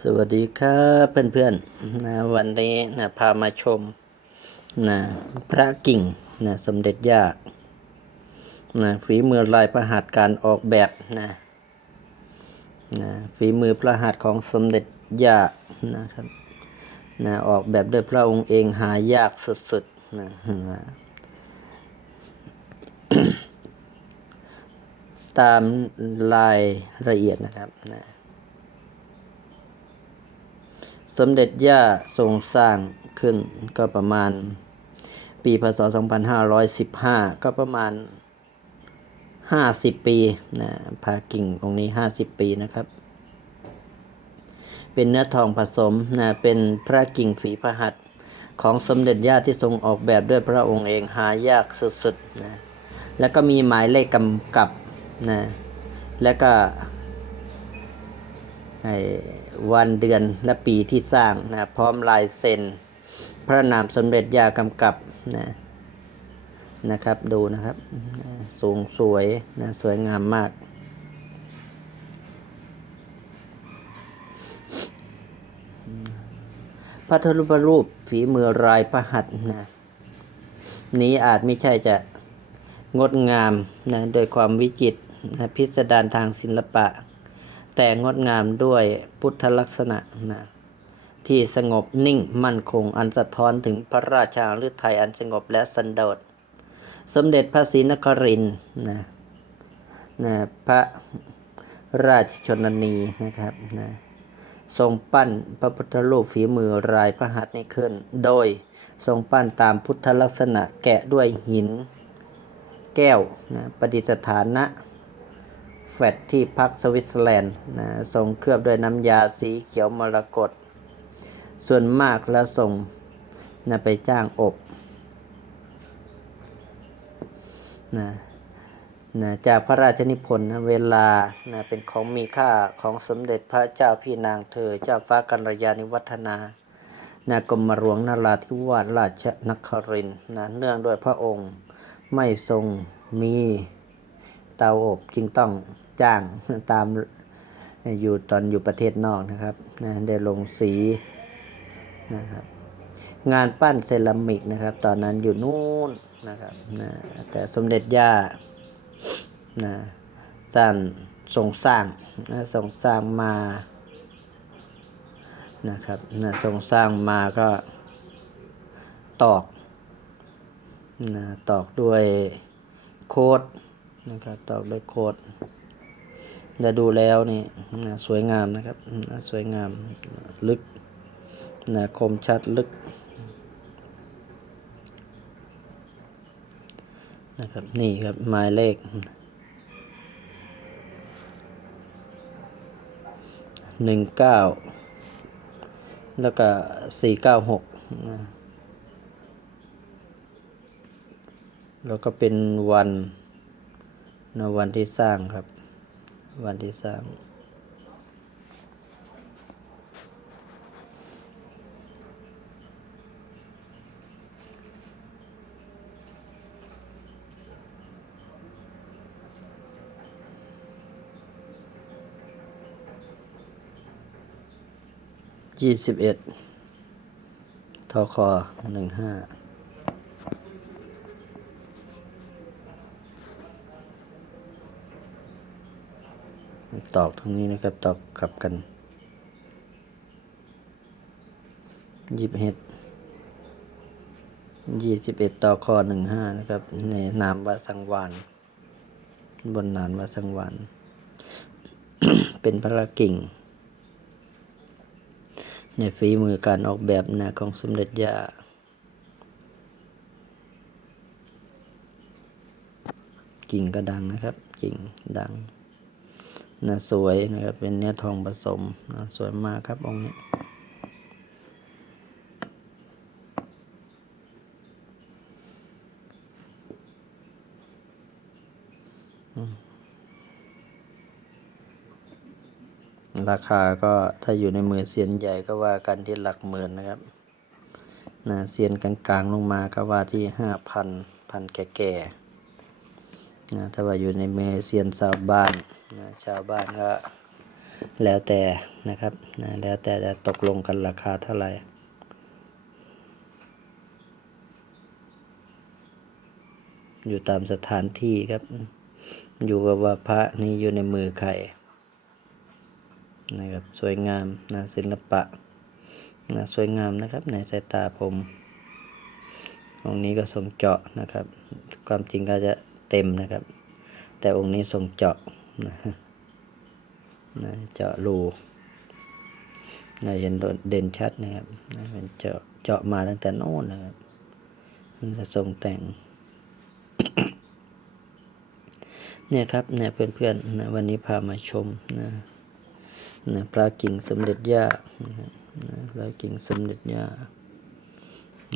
สวัสดีครับเพื่อนๆนะวันนี้นะพามาชมนะพระกิ่งนะสมเด็จย่านะฝีมือลายประหัตการออกแบบนะนะฝีมือพระหัตของสมเด็จย่านะครับนะออกแบบด้วยพระองค์เองหายากสุดๆนะนะตามลายละเอียดนะครับนะ สมเด็จย่าทรงสร้างขึ้นก็ประมาณปีพศ 2515 ก็ประมาณ 50 ปีนะพากิ่งตรงนี้ 50 ปีนะครับ เป็นเนื้อทองผสมนะเป็นพระกิ่งฝีพระหัตถ์ของสมเด็จย่าที่ทรงออกแบบด้วยพระองค์เองหายากสุดๆนะแล้วก็มีหมายเลขกำกับนะแล้วก็ วันเดือนและปีที่สร้างนะพร้อมลายเซ็น พระนามสมเด็จยากำกับนะนะครับดูนะครับ สูงสวยนะสวยงามมาก พระทรูปรูปฝีมือรายพระหัตนะนี้อาจไม่ใช่จะงดงามนะโดยความวิจิตรนะพิสดารทางศิลปะ แต่งดงามด้วยพุทธลักษณะนะที่สงบนิ่งมั่นคงอันสะท้อนถึงพระราชาฤทัยอันสงบและสันโดษ สมเด็จพระศรีนครินนะนะพระราชชนนีนะครับนะทรงปั้นพระพุทธรูปฝีมือรายพระหัตถ์นี้ขึ้น โดยทรงปั้นตามพุทธลักษณะแกะด้วยหิน แก้วนะประดิษฐานณ แฟดที่พักสวิตเซอร์แลนด์นะทรงเคลือบด้วยน้ำยาสีเขียวมรกตส่วนมากแล้วส่งนะไปจ้างอบนะนะจากพระราชนิพนธ์นะเวลานะเป็นของมีค่าของสมเด็จพระเจ้าพี่นางเธอ เจ้าฟ้ากัลยาณิวัฒนานะกรมหลวงนราธิวาสราชนครินนะเนื่องด้วยพระองค์ไม่ทรงมีเตาอบจึงต้อง จ้างตามอยู่ตอนอยู่ประเทศนอกนะครับนะได้ลงสีนะครับงานปั้นเซรามิกนะครับ ตอนนั้นอยู่นู่นนะครับนะแต่สมเด็จย่านะสร้างทรงสร้างนะทรงสร้างมานะครับนะทรงสร้างมาก็ตอกนะตอกด้วยโคดนะครับตอกด้วยโคด แต่ดูแล้วนี่นะสวยงามนะครับนะสวยงามลึกนะคมชัดลึกนะครับนี่ครับหมายเลข หนึ่งเก้าแล้วก็สี่เก้าหกแล้วก็เป็นวันนะวันที่สร้างครับ วันที่สางยี่สิบเอ็ดทคหนึ่งห้า ตอกตรงนี้นะครับ ตอกกลับกันยี่สิบเอ็ดยี่สิบเอ็ดต่อคอหนึ่งห้านะครับ ในนามวัดสังวานบนนานวัดสังวานเป็นพระกิ่ง ในฝีมือการออกแบบนะของสมเด็จย่ากิ่งก็ดังนะครับ กิ่งดัง นะสวยนะครับเป็นเนื้อทองผสมนะสวยมากครับองค์นี้ราคาก็ถ้าอยู่ในมือเซียนใหญ่ก็ว่ากันที่หลักหมื่นนะครับนะเซียนกลางๆลงมาก็ว่าที่ห้าพันพันแก่ๆ นะถ้าว่าอยู่ในมือเซียนชาวบ้านนะชาวบ้านก็แล้วแต่นะครับนะแล้วแต่จะตกลงกันราคาเท่าไหร่อยู่ตามสถานที่ครับ อยู่กับว่าพระนี้อยู่ในมือใครนะครับสวยงามนะศิลปะนะสวยงามนะครับ ในสายตาผมองนี้ก็ทรงเจาะนะครับ ความจริงก็จะ เต็มนะครับ แต่องค์นี้ทรงเจาะนะนะเจาะรูนะเห็นเด่นชัดนะครับนะเป็นเจาะเจาะมาตั้งแต่โน้นนะครับมันจะทรงแต่ง เนี่ยครับเนี่ยเพื่อนๆนะวันนี้พามาชมนะนะปลากิ่งสำเร็จย่านะครับนะปลากิ่งสำเร็จย่า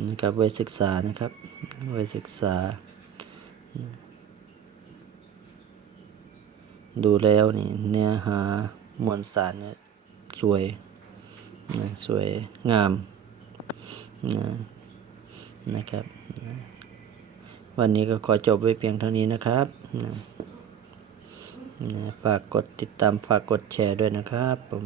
นะครับไว้ศึกษานะครับไว้ศึกษานะ ดูแล้วนี่เนื้อหามวลสารสวยนะสวยงามนะนะครับ วันนี้ก็ขอจบไว้เพียงเท่านี้นะครับนะฝากกดติดตามฝากกดแชร์ด้วยนะครับผม